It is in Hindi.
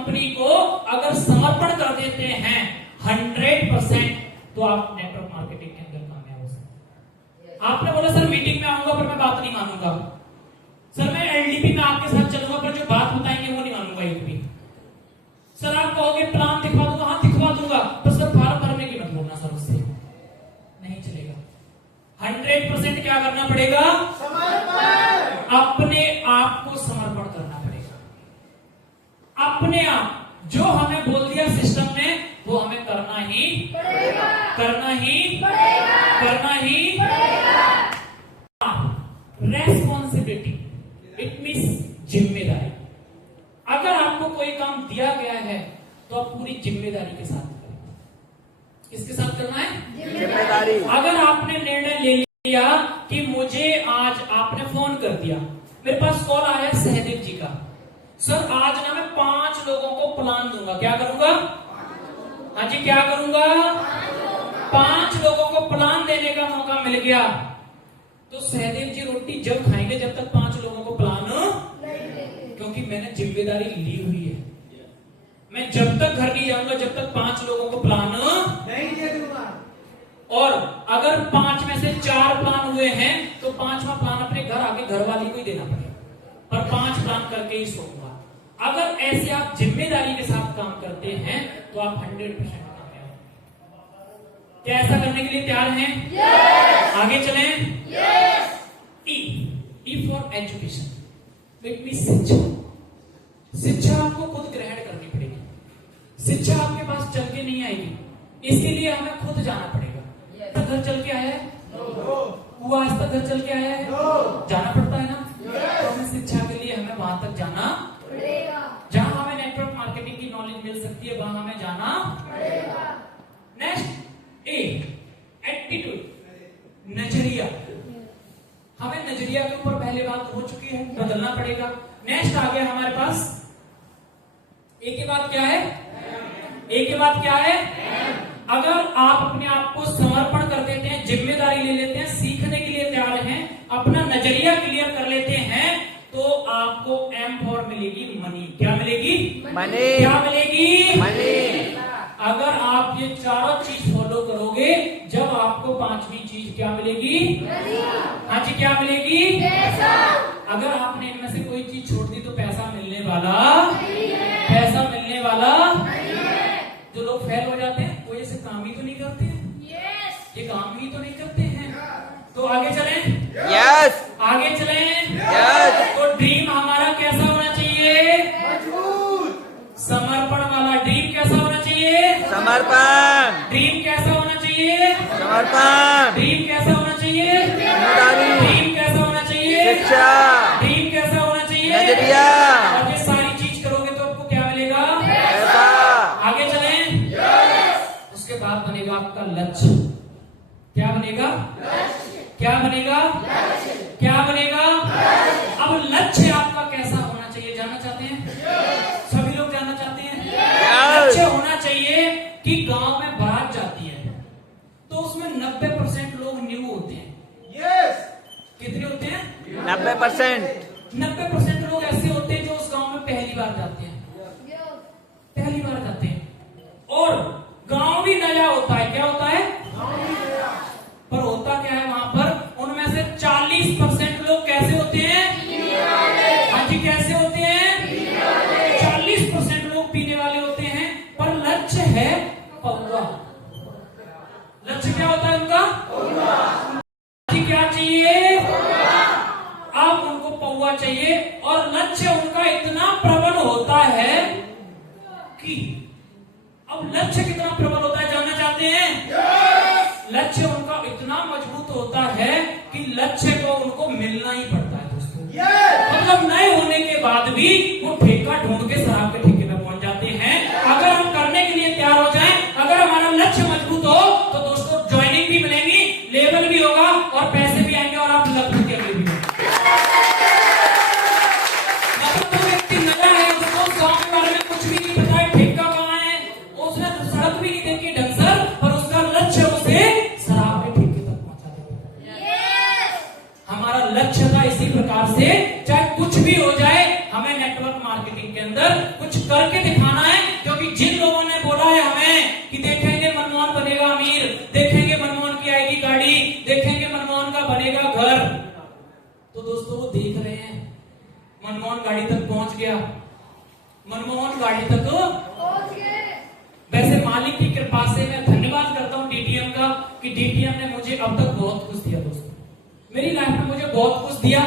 कंपनी को अगर समर्पण कर देते हैं 100%, तो आप नेटवर्क मार्केटिंग के अंदर कामयाब हो सकते हैं। आपने बोला सर मीटिंग में आऊंगा पर मैं बात नहीं मानूंगा, सर मैं एलडीपी में आपके साथ चलूंगा पर जो बात बताएंगे वो नहीं मानूंगा एक भी। सर आप कहोगे प्लान दिखवा दूंगा, हाँ दिखवा दूंगा, तो सर फार्म भरने की मत बोलना सर, उससे नहीं चलेगा। 100% क्या करना पड़ेगा? समर्पण। अपने आप को समर्पण करना पड़ेगा। अपने आप जो हमें बोल दिया सिस्टम ने वो हमें करना ही पड़ेगा, करना ही पड़ेगा, करना ही पड़ेगा। रेस्पॉन्सिबिलिटी इट मींस जिम्मेदारी। अगर आपको कोई काम दिया गया है तो आप पूरी जिम्मेदारी के साथ करें। किसके साथ करना है? जिम्मेदारी। अगर आपने निर्णय ले लिया कि मुझे आज, आपने फोन कर दिया, मेरे पास कॉल आया सहदेव जी का, सर आज ना मैं 5 लोगों को प्लान दूंगा, क्या करूंगा? हाँ जी क्या करूंगा? 5 लोगों को प्लान देने का मौका मिल गया, तो सहदेव जी रोटी जब खाएंगे जब तक 5 लोगों को प्लान, क्योंकि मैंने जिम्मेदारी ली हुई है। मैं जब तक घर नहीं जाऊंगा जब तक 5 लोगों को प्लान नहीं दे दूंगा। और अगर 5 में से 4 प्लान हुए हैं तो 5वां प्लान अपने घर आके घर वाली को ही देना पड़ेगा, पर 5 प्लान करके ही सोऊंगा। अगर ऐसे आप जिम्मेदारी के साथ काम करते हैं तो आप 100% कामयाब। क्या ऐसा करने के लिए तैयार हैं? yes! आगे चलें। yes! E for education, it means शिक्षा। शिक्षा आपको खुद ग्रहण करनी पड़ेगी। शिक्षा आपके पास चल के नहीं आएगी, इसके लिए हमें खुद जाना पड़ेगा। yes! तो घर चल के आया है? वो आज तक घर चल के आया है? जाना पड़ता है ना? yes! तो हमें शिक्षा के लिए हमें वहां तक जाना पड़ेगा। जहां हमें नेटवर्क मार्केटिंग की नॉलेज मिल सकती है वहां हमें जाना पड़ेगा। नेक्स्ट एटीट्यूड, नजरिया। हमें नजरिया के ऊपर पहले बात हो चुकी है, बदलना पड़ेगा। नेक्स्ट आ गया हमारे पास, एक के बाद क्या है? एक के बाद क्या है? अगर आप अपने आप को समर्पण कर देते हैं, जिम्मेदारी ले लेते हैं, सीखने के लिए तैयार हैं, अपना नजरिया क्लियर कर लेते हैं, तो आपको एम फॉर मिलेगी मनी। क्या मिलेगी? मनी। क्या मिलेगी? मनी। अगर आप ये चारों चीज फॉलो करोगे, जब आपको 5वीं चीज क्या मिलेगी? हाँ जी क्या मिलेगी? पैसा। अगर आपने इनमें से कोई चीज छोड़ दी तो पैसा मिलने वाला नहीं है। पैसा मिलने वाला नहीं है। जो लोग फेल हो जाते हैं वो ऐसे काम ही तो नहीं करते हैं। yes! ये काम ही तो नहीं करते हैं। तो आगे चलें। yes! आगे चलें। yes! तो ड्रीम हमारा कैसा होना चाहिए? मजबूत। समर्पण वाला ड्रीम कैसा होना चाहिए? समर्पण। ड्रीम कैसा होना चाहिए? समर्पण। ड्रीम कैसा होना चाहिए? जिम्मेदारी। ड्रीम कैसा होना चाहिए? शिक्षा। ड्रीम कैसा होना चाहिए? नजरिया। और ये सारी चीज करोगे तो आपको क्या मिलेगा? पैसा। आगे चलें। yes! उसके बाद बनेगा आपका लक्ष्य। क्या बनेगा? लक्ष्य। क्या बनेगा? लक्ष्य। क्या बनेगा? लक्ष्य। अब लक्ष्य आपका कैसा होना चाहिए जानना चाहते हैं? yes! सभी लोग जानना चाहते हैं? yes! लक्ष्य होना चाहिए कि गांव में बारात जाती है तो उसमें 90% लोग न्यू होते हैं। yes! कितने होते हैं? 90%। 90% लोग ऐसे होते हैं जो उस गांव में पहली बार जाते हैं। पहली बार जाते हैं और गांव भी नया होता है। क्या होता है? पर होता क्या है वहां पर? उनमें से 40% लोग कैसे होते हैं? हाँ जी कैसे होते हैं? 40% लोग पीने वाले होते हैं, पर लक्ष्य है पौवा। लक्ष्य क्या होता है उनका? जी क्या चाहिए? अब उनको पौवा चाहिए और लक्ष्य उनका इतना प्रबल होता है कि, अब लक्ष्य कितना प्रबल होता है जानना चाहते हैं? yes! लक्ष्य उनका इतना मजबूत होता है कि लक्ष्य को उनको मिलना ही पड़ता है दोस्तों। yes! मतलब नए होने के बाद भी वो ठेका ढूंढ के शराब के ठेके पे पहुंच जाते हैं। अगर हम करने के लिए तैयार हो जाएं, अगर हमारा लक्ष्य मजबूत हो तो दोस्तों ज्वाइनिंग भी मिलेंगी, लेवल भी होगा और पैसे भी आएंगे और आप लक्ष्य के लिए भी होंगे। मतलब व्यक्ति नया है, उसको गाँव के बारे में कुछ भी नहीं पता है, ठेका कहाँ है, उसने सड़क भी नहीं देखी ढंग से, पर उसका लक्ष्य उसे शराब के ठेके तक पहुंचा देगा। yes! हमारा लक्ष्य था इसी प्रकार से, चाहे कुछ भी हो जाए, हमें नेटवर्क मार्केटिंग के अंदर कुछ करके दिखाना मनमोहन गाड़ी तक पहुंच गया, मनमोहन गाड़ी तक पहुंच गए। वैसे मालिक की कृपा से मैं धन्यवाद करता हूं डीटीएम का कि डीटीएम ने मुझे अब तक बहुत कुछ दिया दोस्तों, मेरी लाइफ में मुझे बहुत कुछ दिया।